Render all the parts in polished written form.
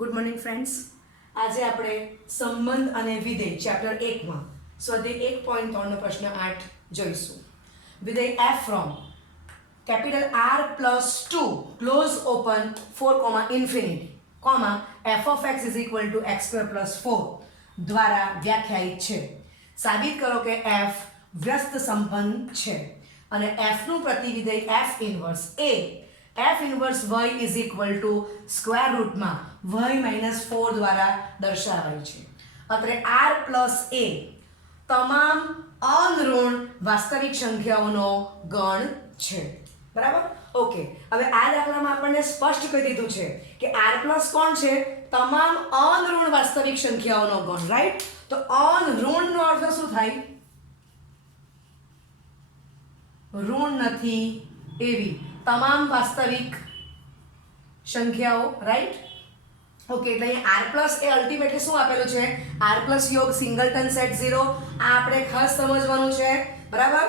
Good morning friends. આજે આપણે સંબંધ અને વિધેય ચેપ્ટર 1 માં સ્વાધ્યાય 1.3 નો પ્રશ્ન 8 જોઈશું. વિધેય f from capital R plus 2 close open 4 infinity f of x is equal to x square plus 4 દ્વારા વ્યાખ્યાયિત છે. સાબિત કરો કે f વ્યસ્ત સંબંધ છે અને f નું પ્રતિવિધેય f inverse a f inverse y is equal to square રૂટમાં y minus 4 દ્વારા દર્શાવાય છે. અત્રે r plus a તમામ અનઋણ વાસ્તવિક સંખ્યાઓનો ગણ છે. બરાબર? ઓકે, હવે આ દાખલામાં આપણને સ્પષ્ટ કહી દીધું છે કે r plus કોણ છે? તમામ અનઋણ વાસ્તવિક સંખ્યાઓનો ગણ, રાઈટ? તો અનઋણ નો અર્થ શું થાય? ઋણ નથી એવી તમામ વાસ્તવિક સંખ્યાઓ, રાઈટ? ઓકે, એટલે અહીંયા r પ્લસ એ અલ્ટિમેટલી શું આપેલું છે? r પ્લસ યોગ સિંગલટન સેટ 0. આ આપણે ખાસ સમજવાનું છે. બરાબર?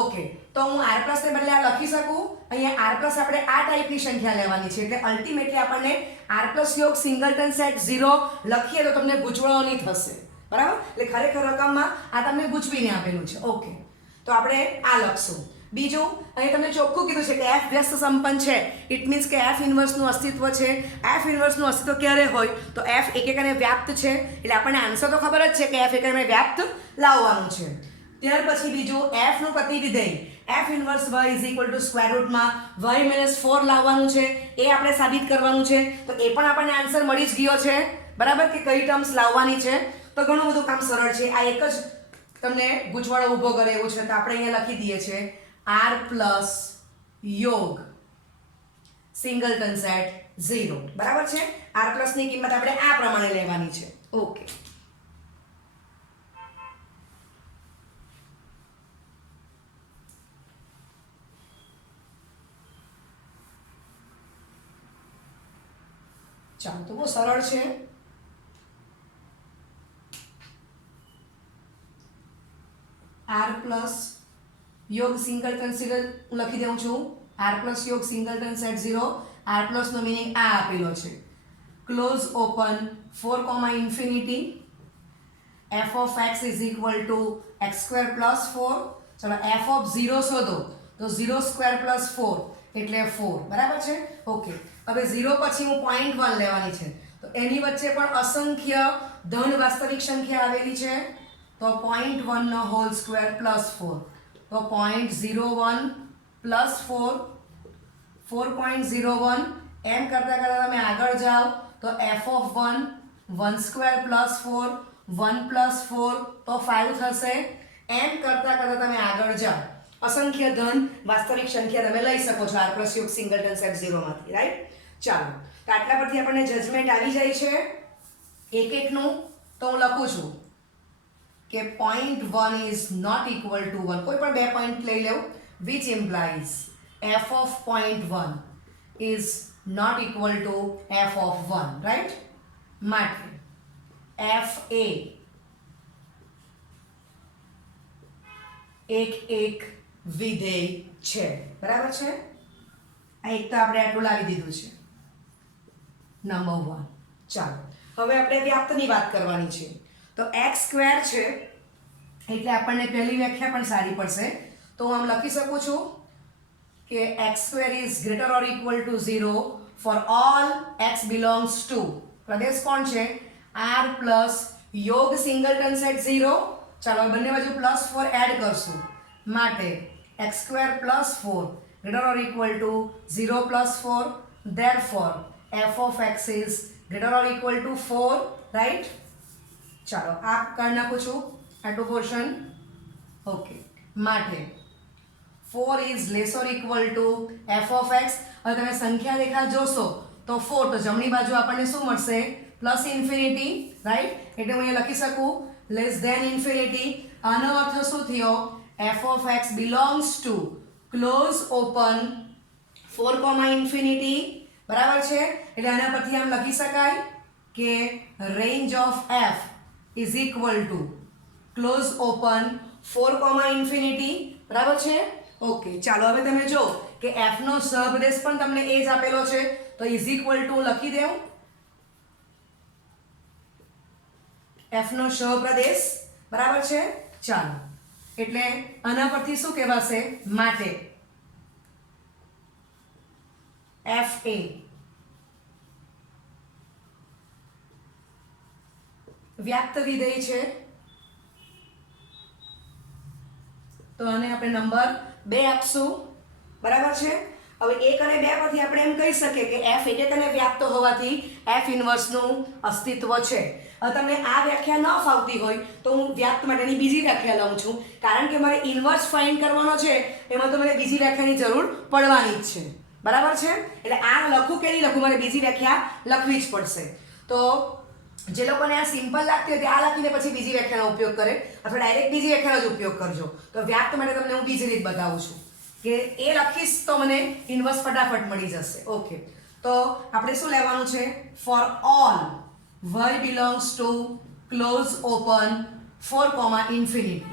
ઓકે, તો હું r પ્લસ ને બદલે આ લખી શકું. અહીંયા r પ્લસ આપણે આ ટાઈપની સંખ્યા લેવાની છે, એટલે અલ્ટિમેટલી આપણને r પ્લસ યોગ સિંગલટન સેટ 0 લખીએ તો તમને ગૂંચવણો નહીં થશે. બરાબર? એટલે ખરેખર રકમમાં આ તમને ગૂંચવીને આપેલું છે. ઓકે, તો આપણે આ લખશું. બીજું, અહીં તમને ચોખ્ખું કીધું છે કે f વ્યસ્ત સંપન્ન છે. ઇટ મીન્સ કે f ઇન્વર્સનું અસ્તિત્વ છે. f ઇન્વર્સનું અસ્તિત્વ ક્યારે હોય? તો f એકને વ્યાપ્ત છે, એટલે આપણને આન્સર તો ખબર જ છે કે f એકને વ્યાપ્ત લાવવાનું છે. ત્યાર પછી બીજું, f નું પ્રતિવિધેય f inverse y is equal to square રૂટમાં y minus 4 લાવવાનું છે. એ આપણે સાબિત કરવાનું છે. તો એ પણ આપણને આન્સર મળી જ ગયો છે. બરાબર? કે કઈ ટર્મ્સ લાવવાની છે. તો ઘણું બધું કામ સરળ છે. આ એક જ તમને ગૂંચવાડો ઊભો કરે એવું છે, તો આપણે અહીંયા લખી દઈએ છીએ r પ્લસ યોગ સિંગલટન સેટ 0. બરાબર છે? r પ્લસ ની કિંમત આપણે આ પ્રમાણે લેવાની છે. ઓકે, ચાલો, તો બહુ સરળ છે. r પ્લસ યોગ સિંગલટન સિંગલ લખી દઉં છું. r પ્લસ યોગ સિંગલટન સેટ 0. r પ્લસ નો મીનિંગ આ આપેલો છે, close open 4 infinity f of x is equal to x square plus 4. ચલો, f of 0 શોધો તો 0 square plus 4 એટલે 4. બરાબર છે? ઓકે, હવે 0 પછી હું 0.1 લેવાની છે, તો એની વચ્ચે પણ અસંખ્ય ધન વાસ્તવિક સંખ્યા આવેલી છે, તો 0.1 નો હોલ સ્ક્વેર પ્લસ 4, તો 0.01 પ્લસ 4, 4.01. એમ કરતા કરતા તમે આગળ જાઓ તો f of 1 1 square plus 4, 1 plus 4 તો 5 થશે. એમ કરતા કરતા તમે આગળ જાઓ, અસંખ્ય ધન વાસ્તવિક સંખ્યા તમે લઈ શકો છો r પ્લસ યોગ સિંગલટન સેટ 0 માંથી, રાઈટ? ચાલો, તો આટલા પરથી આપણને જજમેન્ટ આવી જાય છે એક એકનું. તો હું લખું છું કે 0.1 is not equal to 1. કોઈ પણ બે પોઈન્ટ લઈ લેવું, which implies f of 0.1 is not equal to f of 1, right? માટે f a એક વિધેય છે. બરાબર છે? આ એક તો આપણે આટલું લાવી દીધું છે, નંબર 1. ચાલો, હવે આપણે વ્યાપ્તની વાત કરવાની છે. તો x સ્ક્વેર છે એટલે આપણને પહેલી વ્યાખ્યા પણ સારી પડશે. તો હું આમ લખી શકું છું કે x square is greater or equal two 0 for all x belongs to પ્રદેશ કોણ છે? r પ્લસ યોગ સિંગલટન સેટ 0. ચાલો, બંને બાજુ પ્લસ 4 એડ કરશું, માટે x square plus 4 greater or equal two 0 plus 4. Therefore f of x is greater or equal two 4, right? ચાલો, આ કરી નાખું છું આટલું પોર્શન. ઓકે, માટે 4 is less or equal to f of x. હવે તમે સંખ્યા રેખા જોશો તો 4, તો જમણી બાજુ આપણને શું મળશે? Plus infinity, right? એટલે હું અહીંયા લખી શકું લેસ ધેન ઇન્ફિનિટી. આનો અર્થ શું થયો? f of x belongs to close open 4 infinity. બરાબર છે? એટલે આના પરથી આમ લખી શકાય કે range of f is equal to close open 4 infinity. બરાબર છે? ઓકે, ચાલો, હવે તમે જો કે f નો સહપ્રદેશ પણ તમને એ જ આપેલો છે, તો ઇઝ ઇક્વલ ટુ લખી દેવું એફ નો સહપ્રદેશ, બરાબર છે. ચાલો, એટલે આના પરથી શું કહેવાશે? માટે એફ એ વ્યાપ્ત વિધેય છે, તો આને આપણે નંબર 2 આપશું, બરાબર છે. હવે 1 અને 2 પરથી આપણે એમ કહી શકીએ કે એફ એક અને વ્યાપ્ત હોવાથી એફ ઇન્વર્સનું અસ્તિત્વ છે. હવે તમને આ વ્યાખ્યા ન ફાવતી હોય તો હું વ્યાપ્ત માટેની બીજી વ્યાખ્યા લઉં છું, કારણ કે મારે ઇન્વર્સ ફાઇન્ડ કરવાનો છે, એમાં તો મને બીજી વ્યાખ્યાની જરૂર પડવાની જ છે, બરાબર છે. એટલે આ લખું કે નહીં લખું, મારે બીજી વ્યાખ્યા લખવી જ પડશે. તો જે લોકોને આ સિમ્પલ લાગતી હોય તે આ લખીને પછી બીજી વ્યાખ્યાનો ઉપયોગ કરે, અથવા ડાયરેક્ટ બીજી વ્યાખ્યાનો જ ઉપયોગ કરજો. તો વ્યાપ્ત માટે તમને હું બીજી રીત બતાવું છું કે એ લખીશ તો મને ઇન્વર્સ ફટાફટ મળી જશે. ઓકે, તો આપણે શું લેવાનું છે? For all y belongs to close open 4, infinity.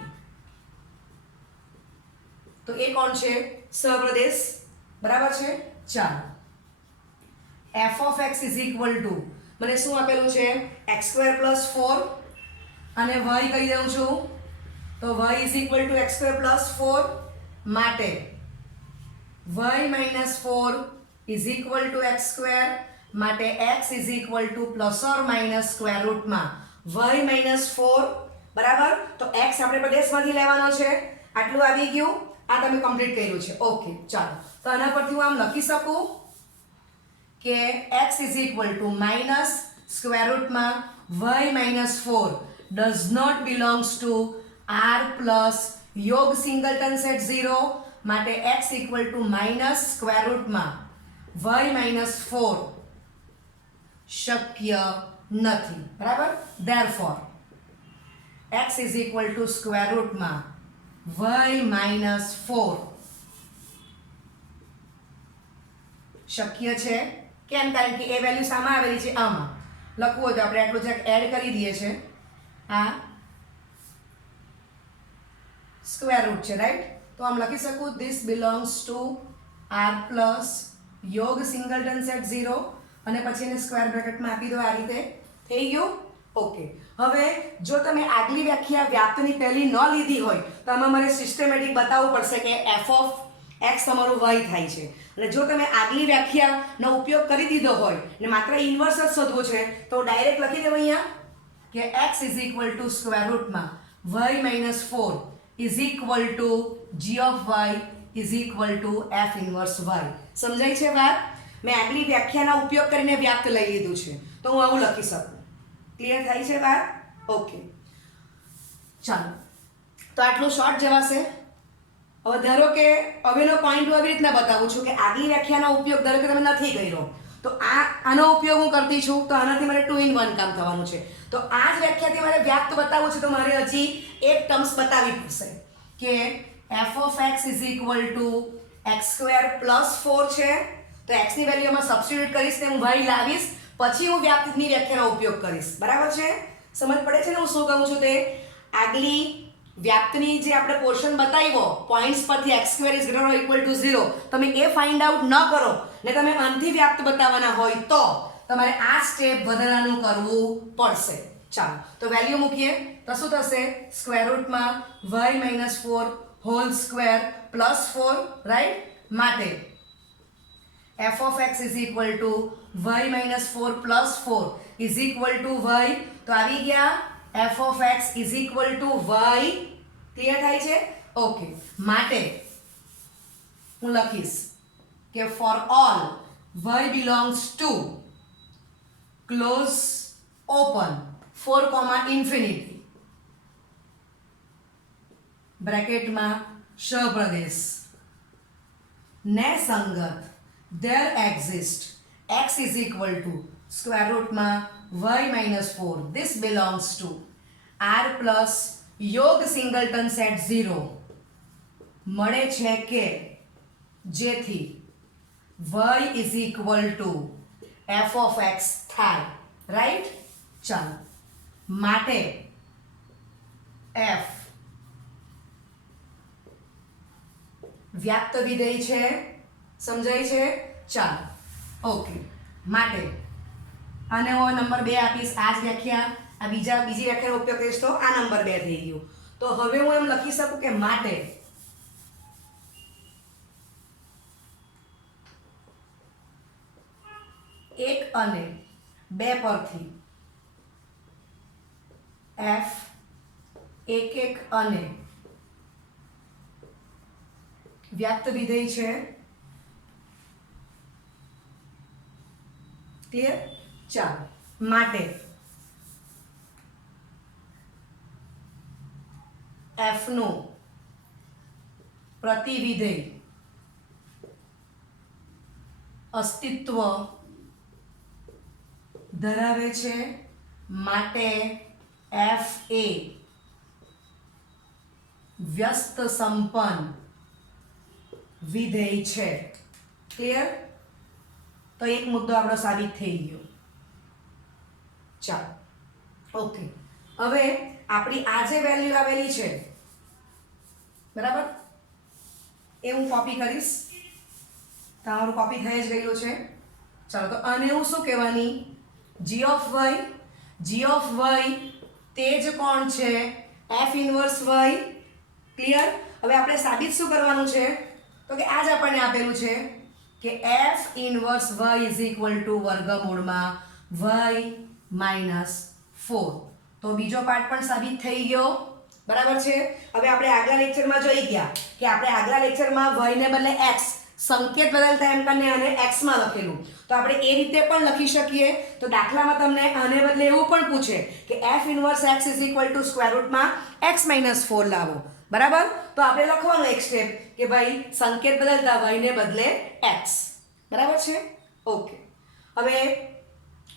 તો એ કોણ છે? સહપ્રદેશ, બરાબર છે. ચાલો, f of x is equal to મને શું આપેલું છે? x² + 4 અને y કહી દઉં છું, તો y is equal to x² + 4 માટે y - 4 is equal to x² માટે x is equal to ± square રૂટમાં y - 4, બરાબર. તો x આપણે પ્રદેશમાંથી લેવાનો છે, આટલું આવી ગયું, આ તમે કમ્પ્લીટ કર્યું છે. ઓકે, ચાલો, તો આના પરથી હું આમ લખી શકું કે x is equal to minus square રૂટમાં y - 4 does not belongs to r plus યોગ સિંગલટન સેટ 0 માટે x equal to minus square રૂટમાં y - 4 શક્ય નથી, બરાબર. therefore x is equal to square રૂટમાં y - 4 શક્ય છે. કેમ? કારણ કે એ વેલ્યુ સામે આવેલી છે, આમાં લખવું હોય તો આપણે આટલું જ એડ કરી દઈએ છે. આ સ્ક્વેર રૂટ છે, રાઈટ. તો આમ લખી શકું this belongs to r plus યોગ સિંગલટન સેટ 0 અને પછી એને સ્ક્વેર બ્રેકેટમાં આપી દો. આ રીતે થઈ ગયું. ઓકે, હવે જો તમે આગલી વ્યાખ્યા વ્યાપ્તની પહેલી ન લીધી હોય તો આમાં મારે સિસ્ટમેટિક બતાવવું પડશે કે f of x તમારું y થાય છે. અને જો તમે આગલી વ્યાખ્યાનો ઉપયોગ કરી દીધો હોય ને માત્ર ઇન્વર્સ જ શોધવું છે તો ડાયરેક્ટ લખી દેવું અહીંયા કે x is equal to square રૂટમાં y - 4 is equal to g of y is equal to f inverse y. સમજાય છે વાત? મેં આગલી વ્યાખ્યાનો ઉપયોગ કરીને વ્યાપ્ત લઈ લીધું છે, તો હું આવું લખી શકું. ક્લિયર થાય છે વાત? ઓકે, ચાલો, તો આટલું શોર્ટ જવાશે. હવે ધારો કે હવેનો પોઈન્ટ હું આવી રીતના બતાવું છું કે આગલી વ્યાખ્યાનો ઉપયોગ ધારો કે તમે નથી કર્યો, તો આનો ઉપયોગ હું કરતી છું, તો આનાથી મારે 2 in 1 કામ થવાનું છે. તો આ જ વ્યાખ્યાથી મારે વ્યાપ્ત બતાવવું છે, તો મારે હજી એક ટર્મ્સ બતાવવી પડશે કે f of x is equal to x² + 4 છે. તો x ની વેલ્યુમાં સબસ્ટિટ્યુટ કરીશ ને હું y લાવીશ, પછી હું વ્યાપ્તની વ્યાખ્યાનો ઉપયોગ કરીશ, બરાબર છે. સમજ પડે છે ને હું શું કહું છું તે? આગલી વ્યાપ્તની જે આપણે પોર્શન બતાવ્યો પોઈન્ટ્સ પરથી x² is greater or equal to 0, તમે એ ફાઇન્ડ આઉટ ન કરો ને તમે આનથી વ્યાપ્ત બતાવવાના હોય તો તમારે આ સ્ટેપ વધારાનું કરવું પડશે. ચાલો, તો વેલ્યુ મૂકીએ તો શું થશે? સ્ક્વેર રૂટમાં y - 4 whole square plus 4, right. માટે f of x is equal to y - 4 plus 4 is equal to y. તો આવી ગયા f of x is equal to y. Clear થાય છે? ઓકે, માટે હું લખીશ કે for all y belongs to close open 4, infinity બ્રેકેટમાં સહપ્રદેશ ને સંગત there exist x is equal to square રૂટમાં y - 4 this belongs to r plus યોગ સિંગલટન સેટ 0 મળે છે કે જેથી y is equal to f of x થાય, રાઈટ. ચાલો, માટે f વ્યાપ્ત વિધેય છે. સમજાય છે? ચાલો, ઓકે, માટે આને હું નંબર 2 આપીશ. આ જ વ્યાખ્યા આ બીજી વ્યાખ્યાનો ઉપયોગ કરીશ તો આ નંબર 2 થઈ ગયો. તો હવે હું એમ લખી શકું કે માટે એક અને 2 પરથી f એક અને વ્યાપ્ત વિધેય છે. ક્લિયર? ચાલો, માટે f નું પ્રતિવિધેય અસ્તિત્વ ધરાવે છે, માટે f એ વ્યસ્ત સંપન્ન વિધેય છે. ક્લિયર? તો એક મુદ્દો આપણો સાબિત થઈ ગયો. ચાલો, ઓકે. હવે આપણી આ જે વેલ્યુ આવેલી છે, બરાબર, એ હું કોપી કરીશ. તમારું કોપી થઈ જ ગયેલું છે. ચાલો, તો આને હું શું કહેવાની? g ઓફ y તે જ કોણ છે? f inverse y. ક્લિયર? હવે આપણે સાબિત શું કરવાનું છે? તો કે આ જ આપણને આપેલું છે કે f inverse y is equal two વર્ગમૂળમાં y માઇનસ 4. તો બીજો પાર્ટ પણ સાબિત થઈ ગયો. બરાબર છે? હવે આપણે આગલા લેક્ચરમાં જોઈ ગયા કે આપણે આગલા લેક્ચરમાં y ને બદલે x સંકેત બદલતા એમ કરીને આને x માં લખેલું. તો આપણે એ રીતે પણ લખી શકીએ. તો દાખલામાં તમને આને બદલે એવું પણ પૂછે કે f inverse x is equal to square રૂટમાં x માઇનસ 4 લાવો. બરાબર? તો આપણે લખવાનું એક સ્ટેપ કે ભાઈ સંકેત બદલતા y ને બદલે x. બરાબર છે? ઓકે. હવે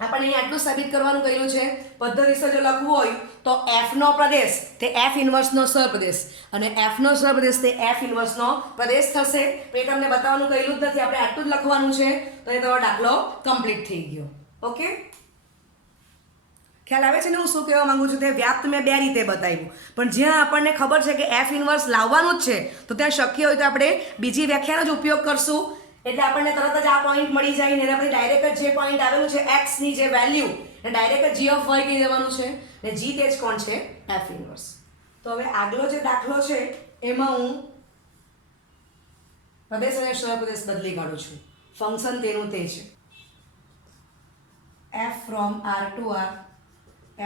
આપણને અહીં આટલું સાબિત કરવાનું કહ્યું છે. પદ્ધતિસર જો લખવું હોય તો f નો પ્રદેશ તે f ઇન્વર્સનો સહપ્રદેશ અને f નો સહપ્રદેશ તે f ઇન્વર્સનો પ્રદેશ થશે. તો એ તમને બતાવવાનું કહ્યું જ નથી, આપણે આટલું જ લખવાનું છે. તો એ તમારો દાખલો કમ્પ્લીટ થઈ ગયો. ઓકે, ખ્યાલ આવે છે ને હું શું કહેવા માંગુ છું? તે વ્યાપ્ત મેં 2 રીતે બતાવ્યું, પણ જ્યાં આપણને ખબર છે કે f ઇન્વર્સ લાવવાનું જ છે તો ત્યાં શક્ય હોય તો આપણે બીજી વ્યાખ્યાનો જ ઉપયોગ કરશું. એટલે આપણને તરત જ આ પોઈન્ટ મળી જાય ને એને આપણે ડાયરેક્ટ જ જે પોઈન્ટ આવેલું છે x ની જે વેલ્યુ એ ડાયરેક્ટ જ g ઓફ y કહી દેવાનું છે ને g તે જ કોણ છે? f inverse. તો હવે આગલો જે દાખલો છે એમાં હું પ્રદેશ અને સહપ્રદેશ બદલી કાઢું છું. ફંક્શન તેનું તે છે f from r to r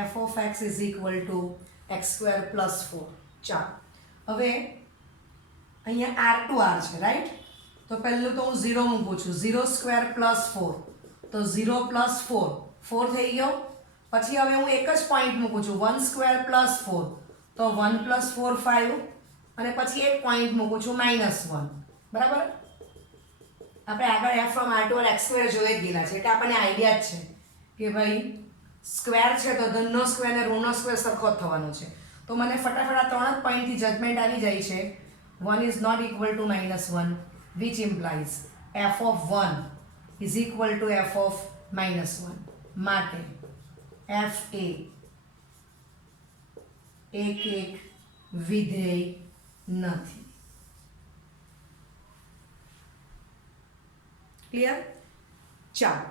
f of x is equal to x square plus 4. ચાલો, હવે અહીંયા r ટુ r છે, રાઈટ? તો પહેલું તો હું 0 મૂકું છું. 0 સ્ક્વેર પ્લસ 4 તો 0 પ્લસ 4 થઈ ગયો. પછી હવે હું એક જ પોઈન્ટ મૂકું છું. 1 સ્ક્વેર પ્લસ 4 તો 1 પ્લસ 4 5 અને પછી એક પોઈન્ટ મૂકું છું -1. બરાબર? આપણે આગળ f from r to r x square જોઈ જ ગયેલા છે એટલે આપણને આઈડિયા જ છે કે ભાઈ સ્ક્વેર છે તો ધનનો સ્ક્વેર અને ઋણનો સ્ક્વેર સરખો જ થવાનો છે. તો મને ફટાફટ આ 3 જ પોઈન્ટથી જજમેન્ટ આવી જાય છે. 1 is not equal to -1 which implies f of 1 is equal to f of -1. માટે f એ એક વિધેય નથી. ક્લિયર? ચાલો,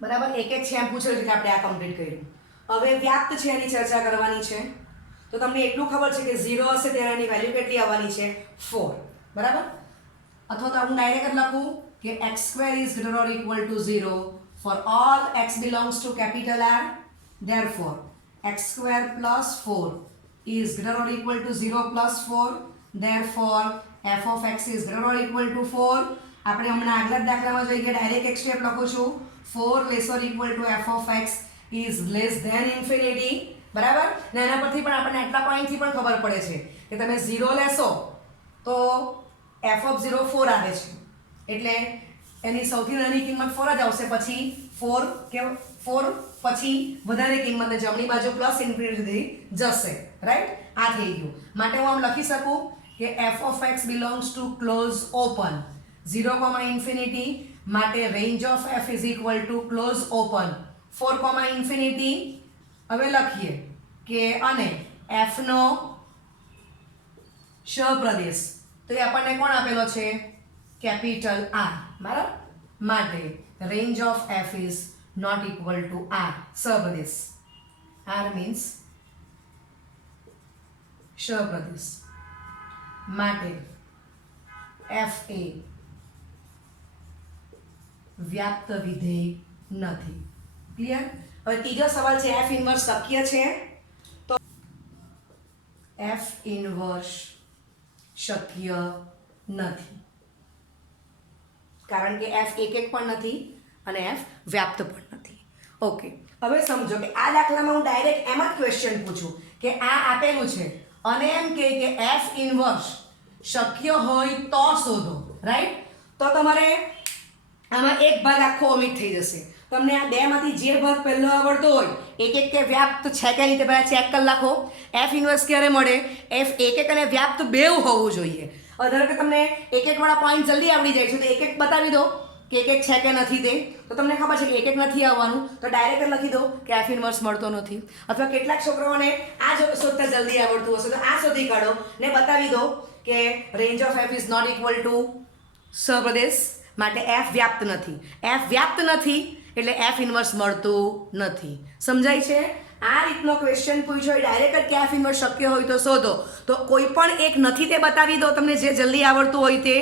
બરાબર, એક છે એમ પૂછેલું છે આપણે આ કમ્પ્લીટ કર્યું. હવે વ્યાપ્ત છે એની ચર્ચા કરવાની છે. તો તમને એટલું ખબર છે કે 0 હશે ત્યારે એની વેલ્યુ કેટલી આવવાની છે? 4. બરાબર? અથવા તો હું ડાયરેક્ટ લખું કે x² is greater or equal to 0 for all x belongs to capital R. Therefore x² plus 4 is greater or equal to 0 plus 4. Therefore f of x is greater or equal to 4. આપણે હમણાં આગલા દાખલામાં જોઈ કે direct એક step લખું છું. 4 less or equal to f of x is less than infinity. બરાબર? ને એના પરથી પણ આપણને આટલા પોઈન્ટથી પણ ખબર પડે છે કે તમે 0 લેશો તો f of 0 4 આવે છે એટલે એની સૌથી નાની કિંમત 4 જ આવશે. પછી 4 પછી વધારે કિંમત જમણી બાજુ પ્લસ ઇન્ફિનિટી સુધી જશે. રાઈટ? આ થઈ ગયું. માટે હું આમ લખી શકું કે f of x belongs to close open 0, infinity. માટે range of f is equal to close open 4, infinity. હવે લખીએ કે અને f નો સહપ્રદેશ તો એ આપણને કોણ આપેલો છે? Capital R. બરાબર? માટે range of f is not equal to R. સહપ્રદેશ આર મીન્સ સહપ્રદેશ માટે એફ એ વ્યાપ્ત વિધેય નથી. ક્લિયર? હવે ત્રીજો સવાલ છે એફ ઇન્વર્સ શક્ય છે? તો એફ ઇન્વર્સ શક્ય નથી, કારણ કે એફ એક પણ નથી અને એફ વ્યાપ્ત પણ નથી. ઓકે, હવે સમજો કે આ દાખલામાં હું ડાયરેક્ટ એમ જ ક્વેશ્ચન પૂછું કે આ આપેલું છે અને એમ કે એફ ઇન્વર્સ શક્ય હોય તો શોધો, રાઈટ? તો તમારે આમાં એક ભાગ આખો ઓમિટ થઈ જશે. તમને આ બેમાંથી જે ભાગ પહેલો આવડતો હોય એક કે વ્યાપ્ત છે કે નહીં તે પહેલાં ચેક કરી નાખો. એફ ઇન્વર્સ ક્યારે મળે? એફ એક અને વ્યાપ્ત બેવ હોવું જોઈએ. ધારો કે તમને એક વાળા પોઈન્ટ જલ્દી આવડી જાય છે તો એક બતાવી દો કે એક છે કે નથી તે. તો તમને ખબર છે કે એક નથી આવવાનું તો ડાયરેક્ટ લખી દો કે એફ ઇન્વર્સ મળતો નથી. અથવા કેટલાક છોકરાઓને આ જો શોધતા જલ્દી આવડતું હશે તો આ શોધી કાઢો ને બતાવી દો કે range of F is not equal to સહપ્રદેશ માટે એફ વ્યાપ્ત નથી. એફ વ્યાપ્ત નથી એટલે એફ ઇન્વર્સ મળતું નથી. સમજાય છે? આ રીતનો ક્વેશ્ચન પૂછ્યો હોય ડાયરેક્ટ કે એફ ઇન્વર્સ શક્ય હોય તો શોધો, તો કોઈ પણ એક નથી તે બતાવી દો તમને જે જલ્દી આવડતું હોય તે,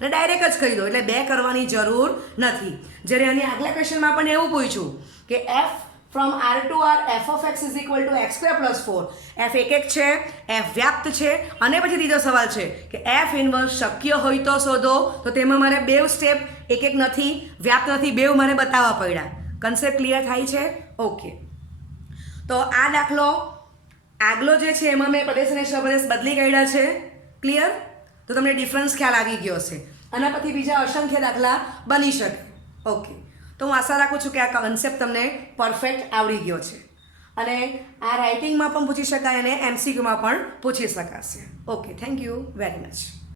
અને ડાયરેક્ટ જ કહી દો, એટલે બે કરવાની જરૂર નથી. જ્યારે આની આગલા ક્વેશ્ચનમાં પણ એવું પૂછ્યું કે F from R to R F of X is equal to X square plus 4. F એક છે, એફ વ્યાપ્ત છે, અને પછી ત્રીજો સવાલ છે કે એફ ઇન્વર્સ શક્ય હોય તો શોધો. તો તેમાં મારે બેવ સ્ટેપ એક નથી, વ્યાપ્ત નથી, બેવ મારે બતાવવા પડ્યા. કન્સેપ્ટ ક્લિયર થાય છે? ઓકે, તો આ દાખલો આગલો જે છે એમાં મેં પ્રદેશ અને સહપ્રદેશ બદલી કાઢ્યા છે. ક્લિયર? તો તમને ડિફરન્સ ખ્યાલ આવી ગયો હશે. આના પછી બીજા અસંખ્ય દાખલા બની શકે. ઓકે, તો હું આશા રાખું છું કે આ કન્સેપ્ટ તમને પરફેક્ટ આવડી ગયો છે અને આ રાઇટિંગમાં પણ પૂછી શકાય અને એમસીક્યુમાં પણ પૂછી શકાશે. Okay, thank you very much.